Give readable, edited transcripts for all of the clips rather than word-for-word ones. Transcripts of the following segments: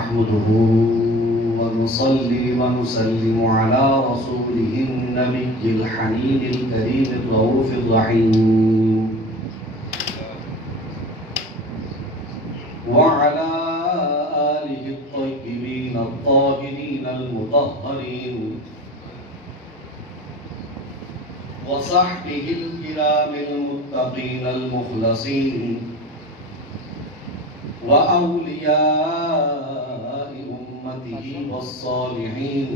نحمده ونصلي ونسلم على رسوله النبي الحنين الكريم الرؤوف الرحيم وعلى آله الطيبين الطاهرين المطهرين وصحبه الكرام المتقين المخلصين وأولياء أمته والصالحين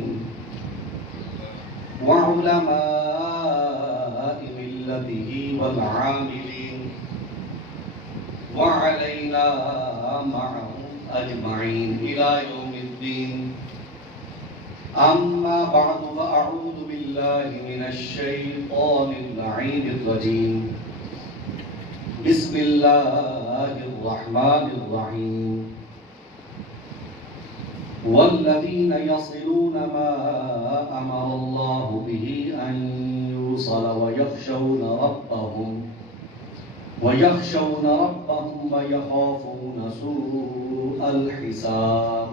وعلماء ملته والعاملين وعلينا معهم أجمعين إلى يوم الدين. أما بعد فأعوذ بالله من الشيطان اللعين الرجيم. بسم الله الرحمن الرحيم. والذين يصلون ما أمر الله به أن يوصل ويخشون ربهم ويخافون سوء الحساب.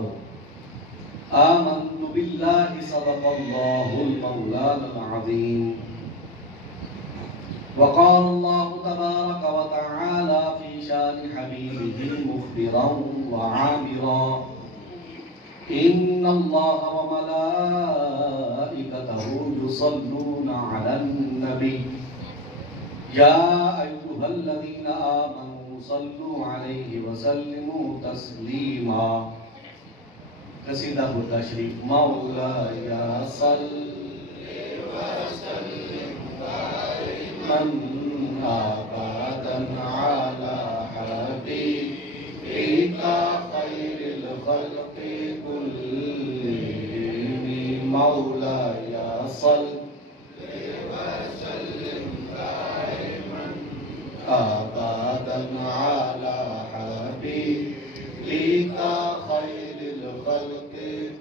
آمنت بالله صدق الله المولانا العظيم. وقال الله تبارك وتعالى في شان حبيبه مخبرا وعامرا: إن الله وملائكته يصلون على النبي يا أيها الذين آمنوا صلوا عليه وسلموا تسليما. قصیدہ بردہ شریف. مولاي صل وسلم دائما أبدا على حبيبك خير الخلق كلهم. مولاي صل وسلم دائما أبدا على حبيبك خير الخلق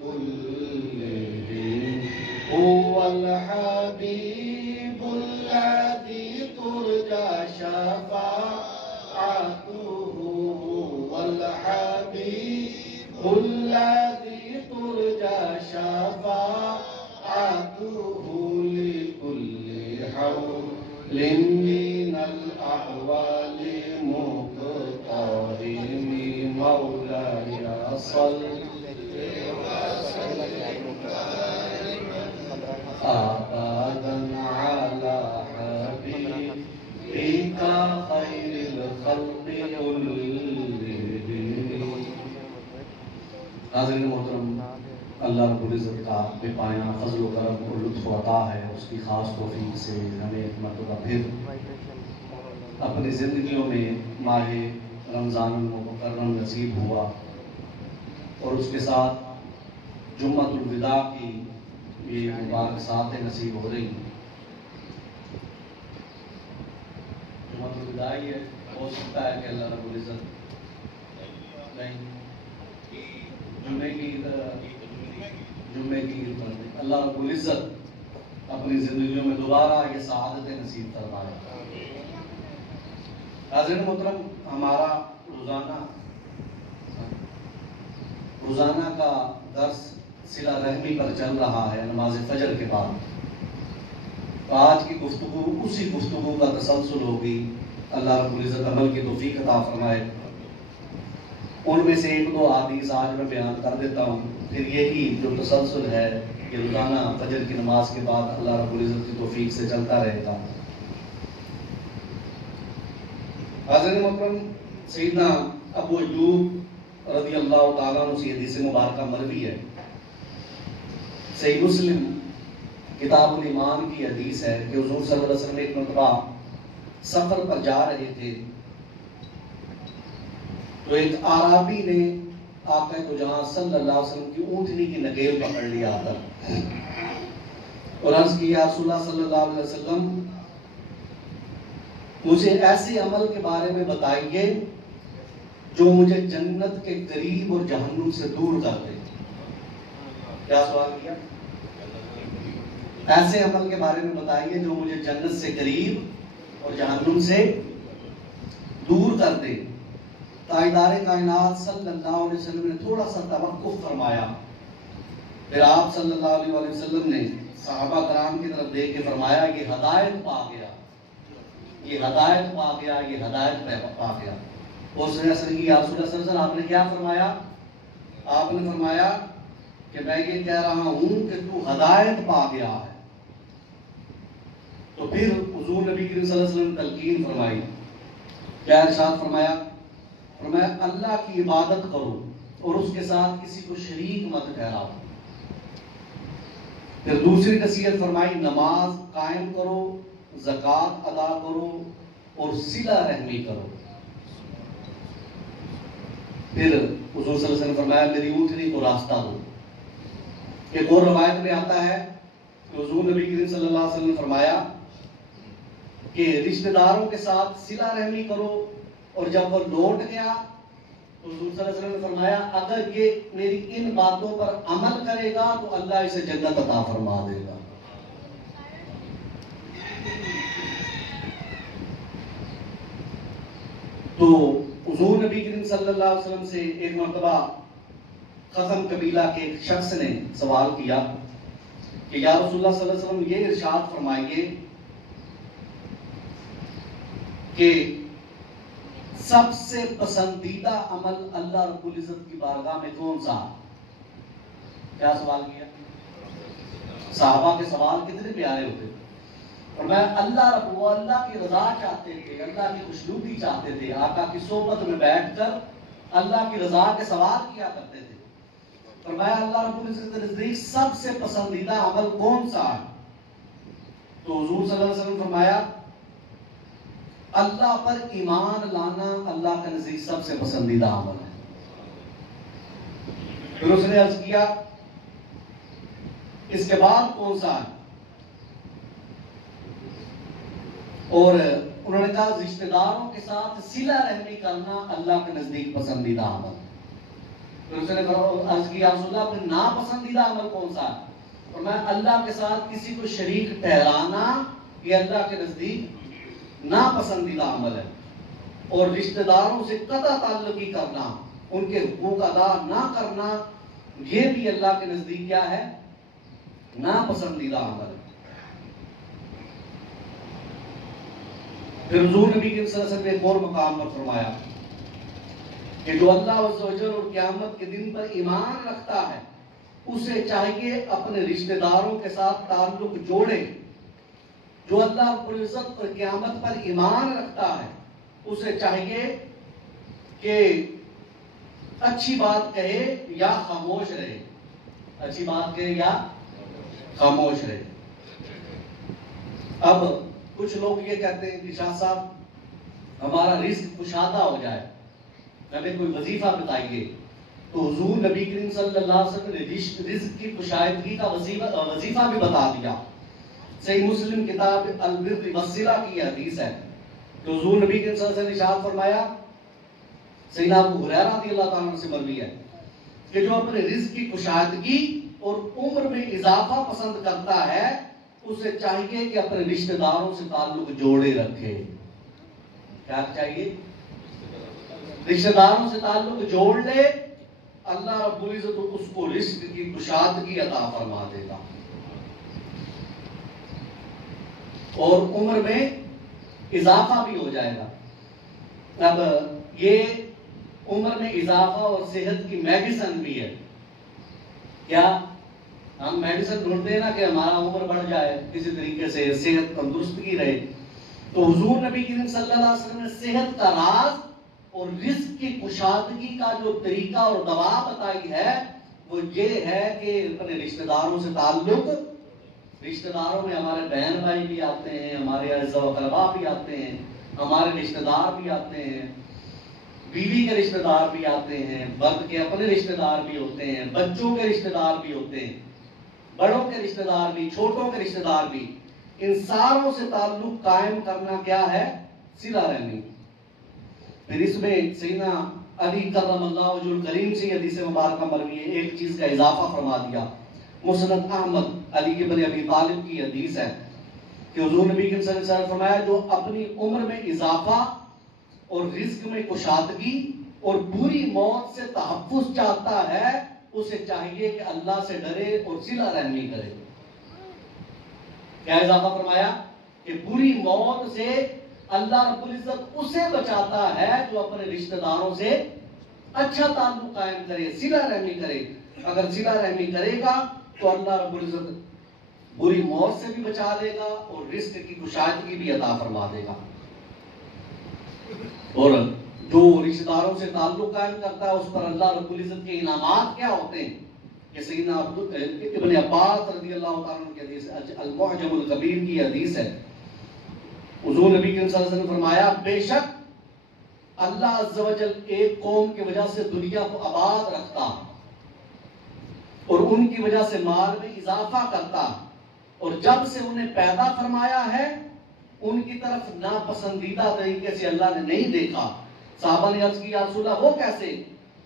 كلهم. هو الحبيب الذي ترجى شفاعته. هو الحبيب الذي ترجى شفاعته لكل حول من الأحوال مقتحم. مولاي صل وسلم دائما أبدا على حبيبك خير الخلق كلهم. ناظرین محترم، اللہ رب العزت کا بے پایان فضل و کرم اور لطف و عطا ہے. اس کی خاص توفیق سے ہمیں ایک مرتبہ پھر اپنی زندگیوں میں ماہ رمضان المکرم نصیب ہوا، اور اس کے ساتھ جمعۃ الوداع کی یہ مبارک ساتیں نصیب ہو رہی. جمعۃ الوداع یہ ہو سکتا ہے کہ اللہ رب العزت نہیں جمعے کی عید پر اللہ رب العزت اپنی زندگیوں میں دوبارہ یہ سعادتیں نصیب فرمائے. حاضرین محترم، ہمارا روزانہ کا درس صلہ رحمی پر چل رہا ہے نماز فجر کے بعد. تو آج کی گفتگو اسی گفتگو کا تسلسل ہوگی. اللہ رب العزت عمل کی توفیق عطا فرمائے. ان میں سے ایک دو احادیث آج میں بیان کر دیتا ہوں، پھر یہی جو تسلسل ہے کہ روزانہ فجر کی نماز کے بعد اللہ رب العزت کی توفیق سے چلتا رہے گا. حاضرین محترم، سیدنا ابو ایوب رضی اللہ تعالیٰ عنہ سے حدیث مبارکہ مروی ہے. صحیح مسلم کتاب الایمان کی حدیث ہے کہ حضور صلی اللہ علیہ وسلم ایک مرتبہ سفر پر جا رہے تھے تو ایک اعرابی نے آقا دو جہاں صلی اللہ علیہ وسلم کی اونٹنی کی نکیل پکڑ لیا آتا اور عرض کیا: رسول اللہ صلی اللہ علیہ وسلم، مجھے ایسے عمل کے بارے میں بتائیے جو مجھے جنت کے قریب اور جہنم سے دور کر دے. کیا سوال کیا؟ ایسے عمل کے بارے میں بتائیے جو مجھے جنت سے قریب اور جہنم سے دور کر دے تاجدار کائنات صلی اللہ علیہ وسلم نے تھوڑا سا توقف فرمایا. پھر آپ صلی اللہ علیہ وسلم نے صحابہ کرام کی طرف دیکھ کے فرمایا یہ ہدایت پا گیا, یہ ہدایت پا گیا, یہ ہدایت پا گیا. اس نے اثر کی یا رسول اللہ صلی اللہ علیہ وسلم آپ نے کیا فرمایا؟ آپ نے فرمایا کہ میں یہ کہہ رہا ہوں کہ تو ہدایت پا گیا ہے. تو پھر حضور نبی کریم صلی اللہ علیہ وسلم نے تلقین فرمائی. کیا ارشاد فرمایا؟ فرمایا اللہ کی عبادت کرو اور اس کے ساتھ کسی کو شریک مت ٹھہراؤ. پھر دوسری نصیحت فرمائی نماز قائم کرو, زکوٰۃ ادا کرو اور صلہ رحمی کرو. پھر حضور صلی اللہ علیہ وسلم نے فرمایا میری اونٹنی کو راستہ دو. ایک اور روایت میں آتا ہے کہ حضور نبی کریم صلی اللہ علیہ وسلم نے فرمایا کہ رشتہ داروں کے ساتھ صلہ رحمی کرو, اور جب وہ لوٹ گیا تو حضور صلی اللہ علیہ وسلم نے فرمایا اگر یہ میری ان باتوں پر عمل کرے گا تو اللہ اسے جنت عطا فرما دے گا. تو حضور نبی کریم صلی اللہ علیہ وسلم سے ایک مرتبہ خزم قبیلہ کے ایک شخص نے سوال کیا کہ یا رسول اللہ صلی اللہ علیہ وسلم یہ ارشاد فرمائیے کہ سب سے پسندیدہ عمل اللہ رب العزت کی بارگاہ میں کون سا؟ کیا سوال کیا؟ صحابہ کے سوال کتنے پیارے ہوتے, اور میں اللہ کی رضا چاہتے تھے, اللہ کی خوشنودی چاہتے تھے, آقا کی صحبت میں بیٹھ کر اللہ کی رضا کے سوال کیا کرتے تھے. فرمایا اللہ رب العزت کے نزدیک سب سے پسندیدہ عمل کون سا ہے؟ تو حضور صلی اللہ علیہ وسلم فرمایا اللہ پر ایمان لانا اللہ کے نزدیک سب سے پسندیدہ عمل ہے. پھر اس نے عرض کیا اس کے بعد کون سا ہے؟ اور انہوں نے کہا رشتہ داروں کے ساتھ صلہ رحمی کرنا اللہ کے نزدیک پسندیدہ عمل. پھر اس نے عرض کیا رسول اللہ اپنے ناپسندیدہ عمل کون سا ہے؟ اور میں اللہ کے ساتھ کسی کو شریک ٹھہرانا یہ اللہ کے نزدیک ناپسندیدہ عمل ہے. اور رشتہ داروں سے قطع تعلقی کرنا, ان کے حقوق ادا نہ کرنا, یہ بھی اللہ کے نزدیک کیا ہے؟ ناپسندیدہ عمل ہے. پھر حضور نبی صلی اللہ علیہ وسلم نے ایک اور مقام پر فرمایا کہ جو اللہ عز و جل اور قیامت کے دن پر ایمان رکھتا ہے اسے چاہیے اپنے رشتہ داروں کے ساتھ تعلق جوڑے. جو اللہ رب العزت اور قیامت پر ایمان رکھتا ہے اسے چاہیے کہ اچھی بات کہے یا خاموش رہے, اچھی بات کہے یا خاموش رہے. اب کچھ لوگ یہ کہتے ہیں کہ شاہ صاحب ہمارا رزق کشادہ ہو جائے, ہمیں کوئی وظیفہ بتائیے. تو حضور نبی کریم صلی اللہ علیہ وسلم نے رزق کی کشادگی کا وظیفہ بھی بتا دیا. صحیح مسلم کتاب البر والصلہ کی حدیث ہے کہ حضور نبی کریم صلی اللہ علیہ وسلم نے ارشاد فرمایا, سیدنا ابو ہریرہ رضی اللہ تعالیٰ عنہ سے مروی ہے کہ جو اپنے رزق کی کشادگی اور عمر میں اضافہ پسند کرتا ہے اسے چاہیے کہ اپنے رشتہ داروں سے تعلق جوڑے رکھے. کیا چاہیے؟ رشتہ داروں سے تعلق جوڑ لے, اللہ رب العزت اس کو رزق کی کشادگی عطا فرما دے گا اور عمر میں اضافہ بھی ہو جائے گا. اب یہ عمر میں اضافہ اور صحت کی میڈیسن بھی ہے. کیا ہم میڈیسن ڈھونڈتے ہیں نا کہ ہمارا عمر بڑھ جائے, کسی طریقے سے صحت تندرستگی رہے. تو حضور نبی کریم صلی اللہ علیہ وسلم نے صحت کا راز اور رزق کی کشادگی کا جو طریقہ اور دوا بتائی ہے وہ یہ ہے کہ اپنے رشتہ داروں سے تعلق, رشتہ داروں میں ہمارے بہن بھائی بھی آتے ہیں, ہمارے اعزاء و اقربا بھی آتے ہیں, ہمارے رشتہ دار بھی آتے ہیں, بیوی کے رشتہ دار بھی آتے ہیں, مرد کے اپنے رشتہ دار بھی ہوتے ہیں, بچوں کے رشتہ دار بھی ہوتے ہیں, بڑوں کے رشتہ دار بھی, چھوٹوں کے رشتہ دار بھی. ان ساروں سے تعلق قائم کرنا کیا ہے؟ صلہ رحمی. پھر اس میں سیدنا علی کرم اللہ وجہ الکریم سے حدیث مبارکہ مروی ہے, ایک چیز کا اضافہ فرما دیا. مسند احمد علی بن ابی طالب کی حدیث ہے کہ حضور نبی صلی اللہ علیہ وسلم فرمایا جو اپنی عمر میں اضافہ اور رزق میں کشادگی اور بری موت سے تحفظ چاہتا ہے اسے چاہیے کہ اللہ سے ڈرے اور صلہ رحمی کرے. کیا اضافہ فرمایا کہ بری موت سے اللہ رب العزت اسے بچاتا ہے جو اپنے رشتہ داروں سے اچھا تعلق قائم کرے, صلہ رحمی کرے. اگر صلہ رحمی کرے گا تو اللہ رب العزت بری موت سے بھی بچا لے گا اور رزق کی کشادگی بھی عطا فرما دے گا. اور جو رشتہ داروں سے تعلق قائم کرتا ہے اس پر اللہ رب العزت کے انعامات کیا ہوتے ہیں کہ سیدنا ابن عباس رضی اللہ تعالیٰ عنہ کی حدیث المعجم الکبیر کی حدیث ہے. حضور نبی کریم صلی اللہ علیہ وسلم نے فرمایا بے شک اللہ عز و جل ایک قوم کی وجہ سے دنیا کو آباد رکھتا اور ان کی وجہ سے مال میں اضافہ کرتا, اور جب سے انہیں پیدا فرمایا ہے ان کی طرف ناپسندیدہ طریقے سے اللہ نے نہیں دیکھا. صحابہ نے عرض کی یا رسول اللہ وہ کیسے؟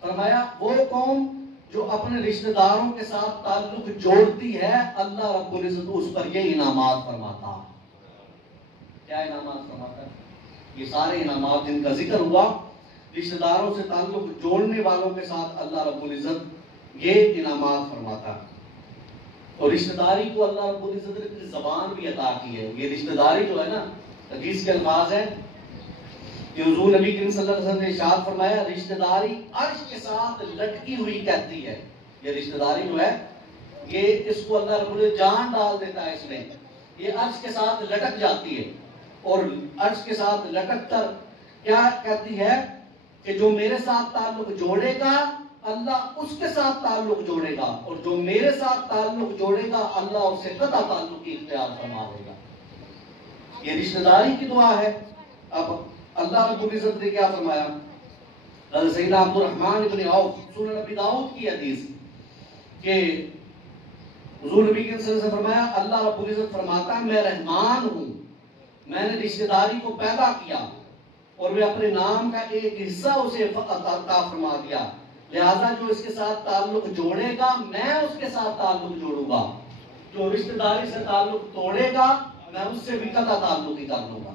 فرمایا وہ قوم جو اپنے رشتہ داروں کے ساتھ تعلق جوڑتی ہے اللہ رب العزت اس پر یہ انعامات فرماتا. کیا انعامات فرماتا ہے؟ یہ سارے انعامات جن کا ذکر ہوا رشتہ داروں سے تعلق جوڑنے والوں کے ساتھ اللہ رب العزت یہ انعامات فرماتا ہے. اور رشتہ داری کو اللہ رب العزت نے اپنی زبان بھی عطا کی ہے. یہ رشتہ داری جو ہے نا حدیث کے الفاظ ہیں کہ حضور نبی کریم صلی اللہ علیہ وسلم نے ارشاد فرمایا رشتہ داری عرش کے ساتھ لٹکی ہوئی کہتی ہے. یہ رشتہ داری جو ہے یہ اس کو اللہ رب العزت جان ڈال دیتا ہے, اس میں یہ عرش کے ساتھ لٹک جاتی ہے. اور عرش کے ساتھ لٹک کر کیا کہتی ہے کہ جو میرے ساتھ تعلق جوڑے گا اللہ اس کے ساتھ تعلق جوڑے گا, اور جو میرے ساتھ تعلق جوڑے گا اللہ اس سے قطع تعلق کی اختیار فرما دے گا. یہ رشتہ داری کی دعا ہے. اب اللہ رب العزت نے کیا فرمایا؟ سیدنا عبد الرحمن بن عوف سنن ابی داؤد کی حدیث کہ حضور نبی صلی اللہ علیہ وسلم نے فرمایا اللہ رب العزت فرماتا ہے میں رحمان ہوں, میں نے رشتہ داری کو پیدا کیا اور میں اپنے نام کا ایک حصہ اسے عطا فرما دیا, لہذا جو اس کے ساتھ تعلق جوڑے گا میں اس کے ساتھ تعلق جوڑوں گا, جو رشتہ داری سے تعلق توڑے گا میں اس سے بھی قطع تعلق ہی کر لوں گا.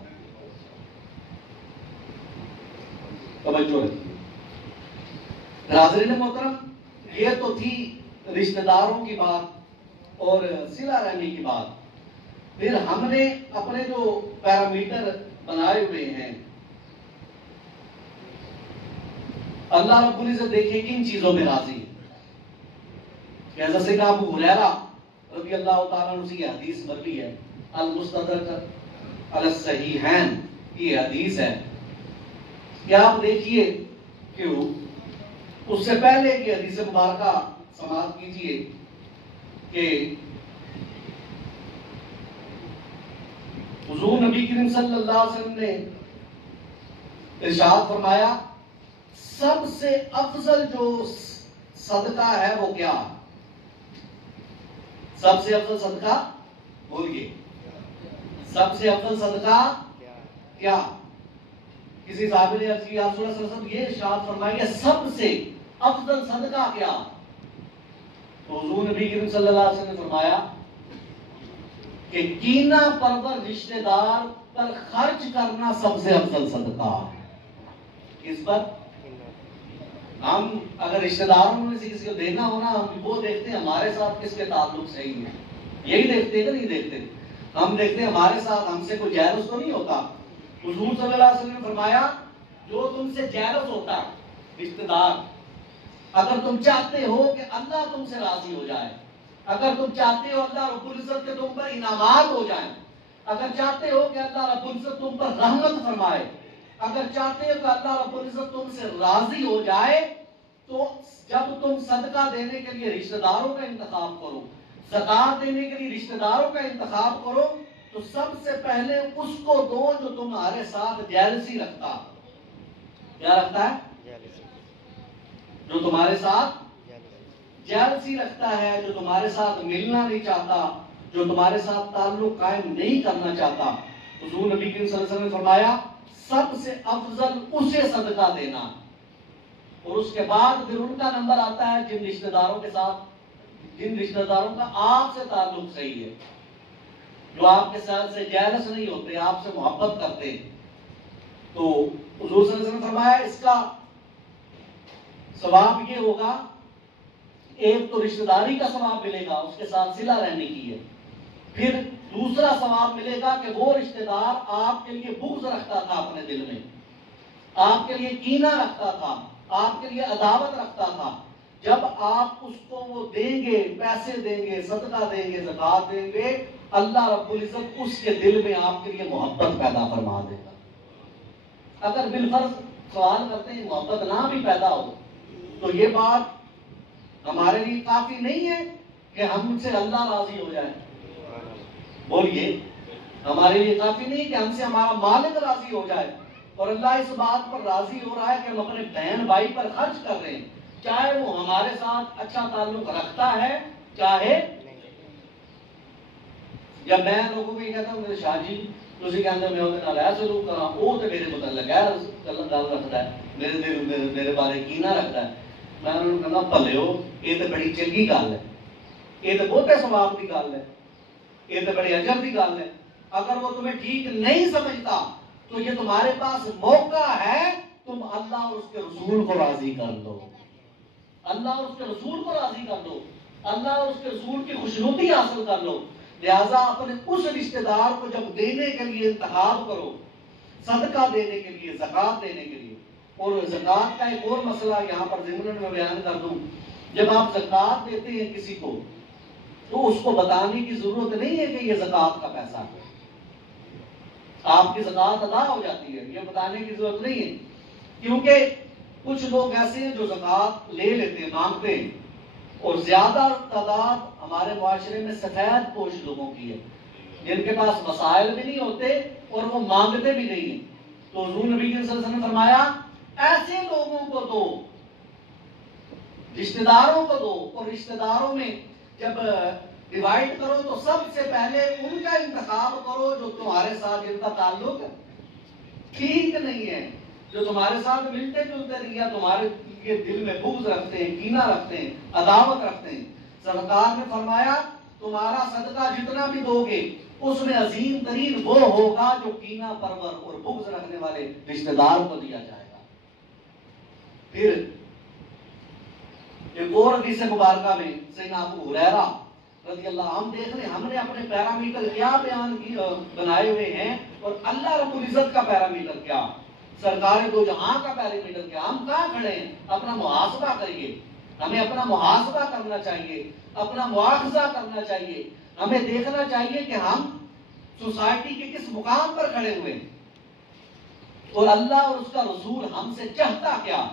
توجہ رکھیے ناظرین محترم, یہ تو تھی رشتہ داروں کی بات اور صلہ رحمی کی بات. پھر ہم نے اپنے جو پیرامیٹر بنائے ہوئے ہیں اللہ رب العزت دیکھیں کن چیزوں میں راضی ہے. حضرت سیدنا ابو ہریرہ رضی اللہ تعالیٰ عنہ کی حدیث مروی ہے المستدرک علی الصحیحین کی حدیث ہے کہ آپ دیکھیے کہ اس سے پہلے کی حدیث مبارکہ سماعت کیجئے کہ حضور نبی کریم صلی اللہ علیہ وسلم نے ارشاد فرمایا سب سے افضل جو صدقہ ہے وہ کیا؟ سب سے افضل صدقہ بولیے, سب سے افضل صدقہ کیا؟ کسی صحابی نے عرض کیا رسول اللہ صلی اللہ علیہ وسلم یہ ارشاد فرمائیے سب سے افضل صدقہ کیا؟ تو حضور نبی کریم صلی اللہ علیہ وسلم نے فرمایا کہ کینہ پرور رشتہ دار پر خرچ کرنا سب سے افضل صدقہ ہے. اس پر ہم اگر رشتہ داروں میں سے کسی کو دینا ہونا ہم وہ دیکھتے ہیں ہمارے ساتھ کس کے تعلق صحیح ہے, یہی دیکھتے ہیں کہ نہیں دیکھتے؟ ہم دیکھتے ہیں ہمارے ساتھ ہم سے کوئی جیلس تو نہیں ہوتا. حضور صلی اللہ علیہ وسلم نے فرمایا جو تم سے جیلس ہوتا ہے رشتہ دار, اگر تم چاہتے ہو کہ اللہ تم سے راضی ہو جائے, اگر تم چاہتے ہو اللہ رب العزت کے تم پر انعامات ہو جائیں, اگر چاہتے ہو کہ اللہ رب العزت تم پر رحمت فرمائے, اگر چاہتے ہو کہ اللہ رب العزت تم سے راضی ہو جائے, تو جب تم صدقہ دینے کے لیے رشتہ داروں کا انتخاب کرو, زکات دینے کے لیے رشتہ داروں کا انتخاب کرو, تو سب سے پہلے اس کو دو جو تمہارے ساتھ جیلسی رکھتا. کیا رکھتا ہے؟ جو تمہارے ساتھ جیلسی رکھتا ہے, جو تمہارے ساتھ ملنا نہیں چاہتا, جو تمہارے ساتھ تعلق قائم نہیں کرنا چاہتا. حضور نبی کریم صلی اللہ علیہ وسلم نے فرمایا سب سے افضل اسے صدقہ دینا, اور اس کے بعد پھر ان کا نمبر آتا ہے جن رشتہ داروں کے ساتھ, جن رشتہ داروں کا آپ سے تعلق صحیح ہے, جو آپ کے ساتھ سے جیلس نہیں ہوتے, آپ سے محبت کرتے. تو حضور صلی اللہ علیہ وسلم نے فرمایا اس کا ثواب یہ ہوگا، ایک تو رشتہ داری کا ثواب ملے گا، اس کے ساتھ صلہ رحمی کی ہے، پھر دوسرا ثواب ملے گا کہ وہ رشتہ دار آپ کے لیے بغض رکھتا تھا، اپنے دل میں آپ کے لیے کینہ رکھتا تھا، آپ کے لیے عداوت رکھتا تھا، جب آپ اس کو وہ دیں گے، پیسے دیں گے، صدقہ دیں گے، زکات دیں گے، اللہ رب العزت اس کے دل میں آپ کے لیے محبت پیدا فرما دے گا۔ اگر بالفرض سوال کرتے ہیں محبت نہ بھی پیدا ہو تو یہ بات ہمارے لیے کافی نہیں ہے کہ ہم سے اللہ راضی ہو جائے؟ بولیے، ہمارے لیے کافی نہیں کہ ہم سے ہمارا مالک راضی ہو جائے؟ اور اللہ اس بات پر راضی ہو رہا ہے کہ ہم اپنے بہن بھائی پر خرچ کر رہے ہیں، چاہے وہ ہمارے ساتھ اچھا تعلق رکھتا ہے چاہے۔ جب میں لوگوں کو یہ کہتا ہوں کہ شاہ جی تسی کہندے میں اودے نال ایسا سلوک کراں، وہ تے میرے متعلق گل رکھدا ہے، میرے بارے کی نہ رکھدا ہے، میں انہوں نے کہنا بھلیو یہ تے بڑی چنگی گل ہے، یہ تے بہتے ثواب دی گل ہے، یہ تے بڑے اجر دی گل ہے۔ اگر وہ تمہیں ٹھیک نہیں سمجھتا تو یہ تمہارے پاس موقع ہے، تم اللہ اور اس کے رسول کو راضی کر دو، اللہ اور اس کے رسول کو راضی کر دو، اللہ اور اس کے رسول کی خوشنودی حاصل کر لو۔ لہذا اپنے اس رشتہ دار کو جب دینے کے لیے انتخاب کرو، صدقہ دینے کے لیے، زکات دینے کے لیے۔ اور زکات کا ایک اور مسئلہ یہاں پر ضمن میں بیان کر دوں، جب آپ زکات دیتے ہیں کسی کو تو اس کو بتانے کی ضرورت نہیں ہے کہ یہ زکات کا پیسہ ہے، آپ کی زکات ادا ہو جاتی ہے، یہ بتانے کی ضرورت نہیں ہے، کیونکہ کچھ لوگ ایسے ہیں جو زکات لے لیتے ہیں، مانگتے ہیں، اور زیادہ تعداد ہمارے معاشرے میں سفید پوش لوگوں کی ہے، جن کے پاس وسائل بھی نہیں ہوتے اور وہ مانگتے بھی نہیں ہیں۔ تو حضور نبی صلی اللہ علیہ وسلم نے فرمایا ایسے لوگوں کو دو، رشتہ داروں کو دو، اور رشتہ داروں میں جب ڈیوائیڈ کرو تو سب سے پہلے ان کا انتخاب کرو جو تمہارے ساتھ جن کا تعلق ٹھیک نہیں ہے، جو تمہارے ساتھ ملتے جلتے نہیں، یا تمہارے یہ دل میں بغض رکھتے ہیں، کینہ رکھتے ہیں، عداوت رکھتے ہیں۔ سرکار نے فرمایا تمہارا صدقہ جتنا بھی دو گے اس میں عظیم ترین وہ ہوگا جو کینہ پرور اور بغض رکھنے والے رشتہ دار کو دیا جائے گا۔ پھر ایک اور حدیث مبارکہ میں سیدنا ابو ہریرہ رضی اللہ عنہ، ہم دیکھ رہے ہیں ہم نے اپنے پیرامیٹر کیا بیان بنائے ہوئے ہیں، اور اللہ رب العزت کا پیرامیٹر کیا، سرکار دو جہاں کا پیرامیٹر کیا، ہم کہاں کھڑے ہیں؟ اپنا محاسبہ کریے، ہمیں اپنا محاسبہ کرنا چاہیے، اپنا مواخذہ کرنا چاہیے، ہمیں دیکھنا چاہیے کہ ہم سوسائٹی کے کس مقام پر کھڑے ہوئے ہیں، اور اللہ اور اس کا رسول ہم سے چاہتا کیا۔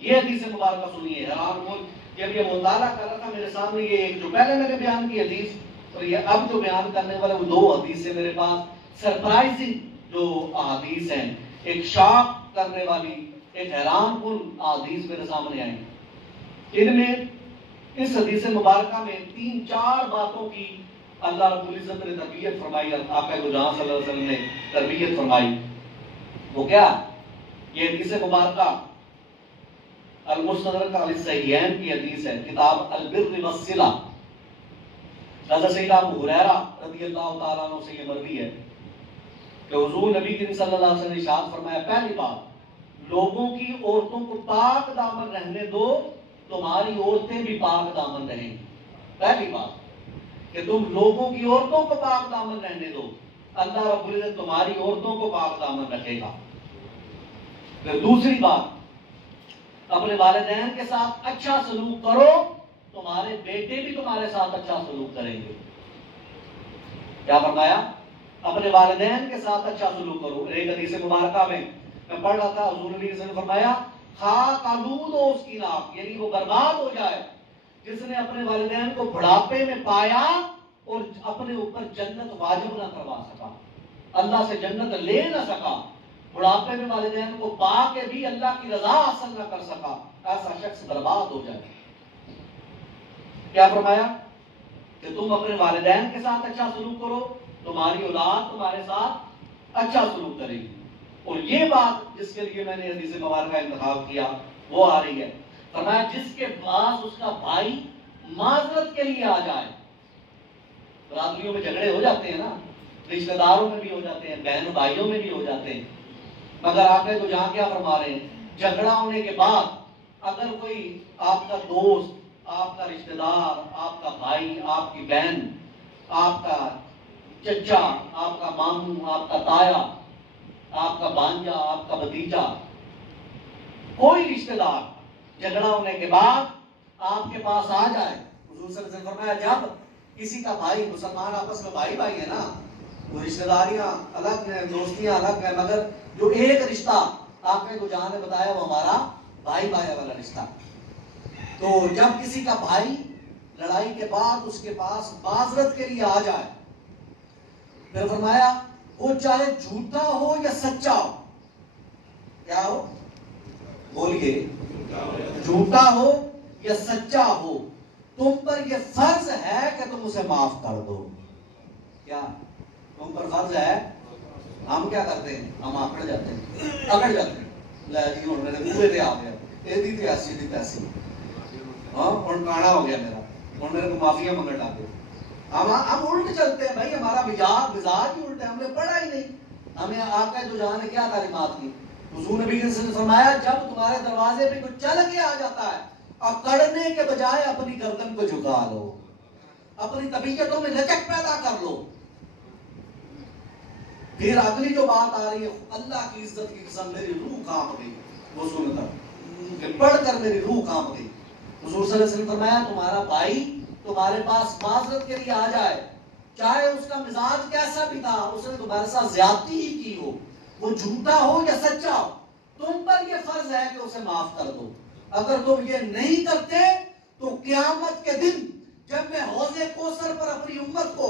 یہ حدیث مبارکہ سنیے، حیران ہو جب یہ مطالعہ کر رہا تھا میرے سامنے یہ ایک جو پہلے میں نے بیان کی حدیث اور یہ اب جو بیان کرنے والے وہ دو حدیث ہے میرے پاس، سرپرائزنگ جو حدیث ہیں، ایک شاک کرنے والی، ایک حیران کن حدیث میرے سامنے آئی۔ ان میں اس حدیث مبارکہ میں 3-4 باتوں کی اللہ رب العزت نے تربیت فرمائی، آقا دو جہاں صلی اللہ علیہ وسلم نے تربیت فرمائی۔ وہ کیا؟ یہ حدیث مبارکہ المستدرک علی الصحیحین کی حدیث ہے، کتاب البر والصلہ۔ حضرت سیدنا ابو ہریرہ رضی اللہ تعالیٰ عنہ سے یہ مروی ہے کہ حضور نبی کریم صلی اللہ علیہ وسلم نے ارشاد فرمایا، پہلی بات لوگوں کی عورتوں کو پاک دامن رہنے دو، تمہاری عورتیں بھی پاک دامن رہیں گی۔ پہلی بات کہ تم لوگوں کی عورتوں کو پاک دامن رہنے دو، اللہ رب العزت تمہاری عورتوں کو پاک دامن رکھے گا۔ پھر دوسری بات، اپنے والدین کے ساتھ اچھا سلوک کرو، تمہارے بیٹے بھی تمہارے ساتھ اچھا سلوک کریں گے۔ کیا فرمایا؟ اپنے والدین کے ساتھ اچھا سلوک کرو۔ ایک حدیث مبارکہ میں پڑھ رہا تھا، حضور نبی صلی اللہ علیہ وسلم نے فرمایا خاک آلود ہو اس کی ناک، یعنی وہ برباد ہو جائے جس نے اپنے والدین کو بڑھاپے میں پایا اور اپنے اوپر جنت واجب نہ کروا سکا، اللہ سے جنت لے نہ سکا، بڑھاپے میں والدین کو پا کے بھی اللہ کی رضا حاصل نہ کر سکا، ایسا شخص برباد ہو جائے۔ کیا فرمایا؟ کہ تم اپنے والدین کے ساتھ اچھا سلوک کرو، تمہاری اولاد تمہارے ساتھ اچھا سلوک کرے گی۔ اور یہ بات جس کے لیے میں نے حدیث مبارکہ کا انتخاب کیا وہ آ رہی ہے، فرمایا جس کے پاس اس کا بھائی معذرت کے لیے آ جائے، برادریوں میں جھگڑے ہو جاتے ہیں نا، رشتہ داروں میں بھی ہو جاتے ہیں، بہن بھائیوں میں بھی ہو جاتے ہیں، مگر آپ نے تو جہاں کیا فرما رہے ہیں، جھگڑا ہونے کے بعد اگر کوئی آپ کا دوست، آپ کا رشتہ دار، آپ کا بھائی، آپ کی بہن، آپ کا چچا، آپ کا ماموں، آپ کا تایا، آپ کا بانجا، آپ کا بھتیجا، کوئی رشتہ دار جھگڑا ہونے کے بعد آپ کے پاس آ جائے، حضور صلی اللہ علیہ وسلم نے فرمایا جب کسی کا بھائی، مسلمان آپس میں بھائی بھائی ہے نا، وہ رشتہ داریاں الگ ہیں، دوستیاں الگ ہیں، مگر جو ایک رشتہ آپ نے کو جہاں نے بتایا وہ ہمارا بھائی بھائی والا رشتہ. تو جب کسی کا بھائی لڑائی کے بعد اس کے پاس معذرت کے لیے آ جائے، پھر فرمایا وہ چاہے جھوٹا ہو یا سچا ہو، کیا ہو بولیے، جھوٹا ہو یا سچا ہو، تم پر یہ فرض ہے کہ تم اسے معاف کر دو. کیا تم پر فرض ہے؟ ہم کیا کرتے ہیں؟ ہم اکڑ جاتے ہیں لے جی ہوں میرے منہ تے آ گیا، یہ دی تے ایسی دی تیسی، ہاں ہوں کانا ہو گیا میرا، ہوں میرے کو معافیا منگن لگ گئے. ہم الٹ چلتے ہیں بھائی، ہمارا مزاج ہی الٹا ہے، ہم نے پڑھا ہی نہیں. ہمیں آقا دو جہاں نے کیا تعلیمات کی؟ حضور نبی صلی اللہ علیہ وسلم نے فرمایا جب تمہارے دروازے پہ کوئی چل کے آ جاتا ہے، اکڑنے کے بجائے اپنی گردن کو جھکا لو، اپنی طبیعتوں میں لچک پیدا کر لو. پھر اگلی جو بات آ رہی ہے، اللہ کی عزت کی قسم میری روح کانپ گئی وہ سن کر، پڑھ کر میری روح کانپ گئی. حضور صلی اللہ علیہ وسلم نے فرمایا تمہارا بھائی تمہارے پاس معذرت کے لیے آ جائے، چاہے اس کا مزاج کیسا بھی تھا، اس نے تمہارے ساتھ زیادتی ہی کی ہو، وہ جھوٹا ہو یا سچا ہو، تم پر یہ فرض ہے کہ اسے معاف کر دو. اگر تم یہ نہیں کرتے تو قیامت کے دن جب میں حوض کوثر پر اپنی امت کو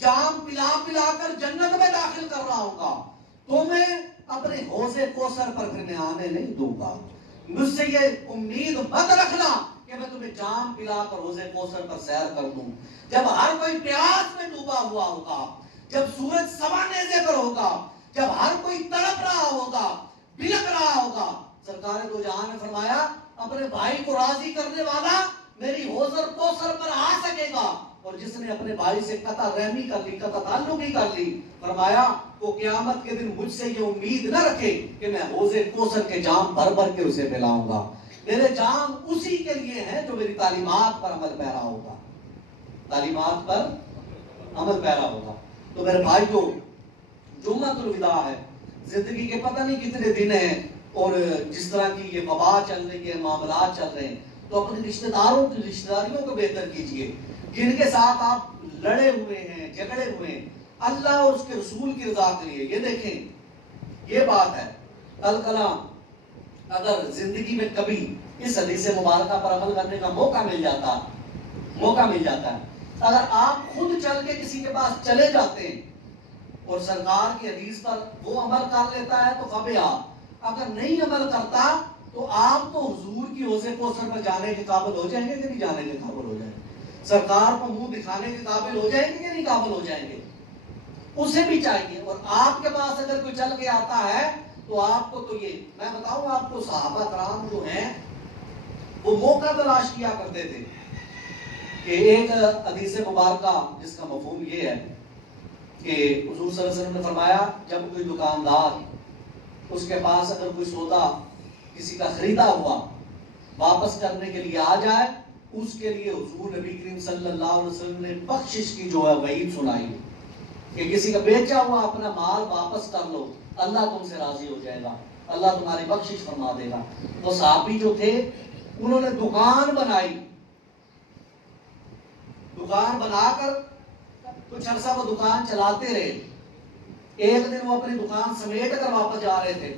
جام پلا پلا کر جنت میں داخل کر رہا ہوں گا، تمہیں اپنے حوض کوثر پر پھر میں آنے نہیں دوں گا. مجھ سے یہ امید مت رکھنا کہ میں تمہیں جام پلا کر حوض کوثر پر سیر کر دوں. جب ہر کوئی پیاس میں ڈوبا ہوا ہوگا، جب سورج سوا نیزے پر ہوگا، جب ہر کوئی تڑپ رہا ہوگا، بلک رہا ہوگا، سرکار دو جہاں نے فرمایا اپنے بھائی کو راضی کرنے والا میری حوض کوثر پر آ سکے گا، اور جس نے اپنے بھائی سے قطع رحمی کر لی، قطع تعلقی کر لی، فرمایا وہ قیامت کے دن مجھ سے یہ امید نہ رکھے کہ میں حوض کوثر کے جام بھر بھر کے اسے پلاؤں گا. میرے جام اسی کے لیے ہیں جو میری تعلیمات پر عمل پیرا ہوگا، تعلیمات پر عمل پیرا ہوگا. تو میرے بھائیو، جمعۃ الوداع ہے، زندگی کے پتہ نہیں کتنے دن ہیں، اور جس طرح کی یہ وبا چل رہی ہے، معاملات چل رہے ہیں، تو اپنے رشتہ داریوں کو بہتر کیجئے، جن کے ساتھ آپ لڑے ہوئے ہیں، جھگڑے ہوئے ہیں، اللہ اور اس کے رسول کی رضا کے لیے. یہ دیکھیں یہ بات ہے، کل کلام اگر زندگی میں کبھی اس حدیث مبارکہ پر عمل کرنے کا موقع مل جاتا ہے، اگر آپ خود چل کے کسی کے پاس چلے جاتے ہیں اور سرکار کی حدیث پر وہ عمل کر لیتا ہے تو فبیا، اگر نہیں عمل کرتا تو آپ تو حضور کی حوض کوثر پر جانے کے قابل ہو جائیں گے کہ نہیں جانے کے قابل ہو جائیں گے؟ سرکار کو منہ دکھانے کے قابل ہو جائیں گے کہ نہیں قابل ہو جائیں گے؟ اسے بھی چاہیے. اور آپ کے پاس اگر کوئی چل کے آتا ہے تو آپ کو تو یہ میں بتاؤں آپ کو، صحابہ کرام جو ہیں وہ موقع تلاش کیا کرتے تھے کہ ایک حدیث مبارکہ جس کا مفہوم یہ ہے کہ حضور صلی اللہ علیہ وسلم نے فرمایا جب کوئی دکاندار اس کے پاس اگر کوئی سودا کسی کا خریدا ہوا واپس کرنے کے لیے آ جائے، اس کے لیے حضور نبی کریم صلی اللہ علیہ وسلم نے بخشش کی جو ہے وعید سنائی کہ کسی کا بیچا ہوا اپنا مال واپس کر لو، اللہ تم سے راضی ہو جائے گا، اللہ تمہاری بخشش فرما دے گا. وہ صحابی جو تھے انہوں نے دکان بنائی، دکان بنا کر کچھ عرصہ وہ دکان چلاتے رہے. ایک دن وہ اپنی دکان سمیٹ کر واپس جا رہے تھے،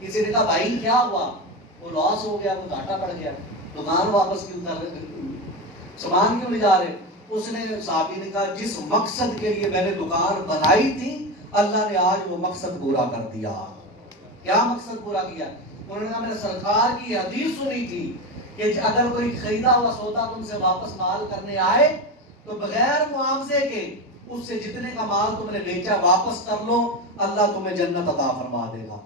کسی نے کہا بھائی کیا ہوا؟ وہ لاس ہو گیا، وہ گھاٹا پڑ گیا، دکان واپس کیوں کر رہے، سامان کیوں لے جا رہے؟ اس نے صحابی نے کہا جس مقصد کے لیے میں نے دکان بنائی تھی اللہ نے آج وہ مقصد پورا کر دیا. کیا مقصد پورا کیا؟ انہوں نے کہا میں نے سرکار کی حدیث سنی تھی کہ اگر کوئی خریدا ہوا سودا تم سے واپس مال کرنے آئے تو بغیر معاوضے کے اس سے جتنے کا مال تم نے بیچا واپس کر لو، اللہ تمہیں جنت عطا فرما دے گا.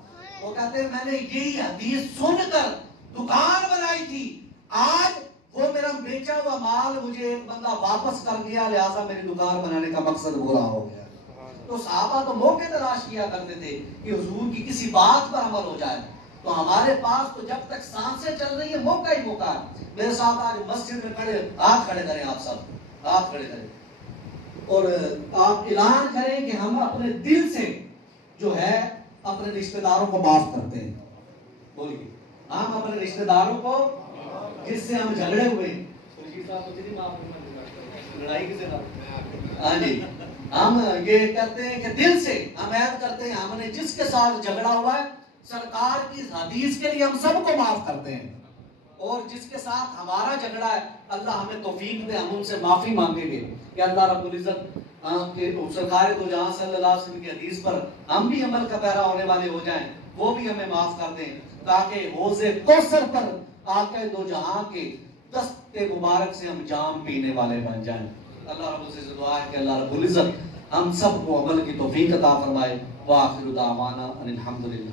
وہ کہتے ہیں میں نے یہی حدیث سن کر دکان بنائی تھی، آج وہ میرا بیچا ہوا مال مجھے ایک بندہ واپس کر دیا، لہٰذا میری دکان بنانے کا مقصد پورا ہو گیا. تو صحابہ تو موقع تلاش کیا کرتے تھے کہ حضور کی کسی بات پر عمل ہو جائے. تو ہمارے پاس تو جب تک سانسیں چل رہی ہیں موقع ہی موقع ہے. میرے ساتھ آج مسجد میں کھڑے ہاتھ کھڑے کریں، آپ سب ہاتھ کھڑے کریں اور آپ اعلان کریں کہ ہم اپنے دل سے جو ہے اپنے رشتہ داروں کو معاف کرتے ہیں. بولیے، ہم اپنے رشتہ داروں کو جس سے ہم جھگڑے ہوئے لڑائی کسے ہاں جی، ہم یہ کرتے ہیں کہ دل سے ہم عہد کرتے ہیں ہم نے جس کے ساتھ جھگڑا ہوا ہے سرکار کی حدیث کے لیے ہم سب کو معاف کرتے ہیں، اور جس کے ساتھ ہمارا جھگڑا ہے اللہ ہمیں توفیق دے ہم ان سے معافی مانگیں گے کہ اللہ رب العزت سرکار دو جہاں صلی اللہ علیہ وسلم کی حدیث پر ہم بھی عمل کا پیرا ہونے والے ہو جائیں، وہ بھی ہمیں معاف کر دیں تاکہ حوض کوثر پر آقا دو جہاں کے دست مبارک سے ہم جام پینے والے بن جائیں. اللہ رب العزت دعا ہے کہ اللہ رب العزت ہم سب کو عمل کی توفیق عطا فرمائے. وآخر دعوانا ان الحمدللہ.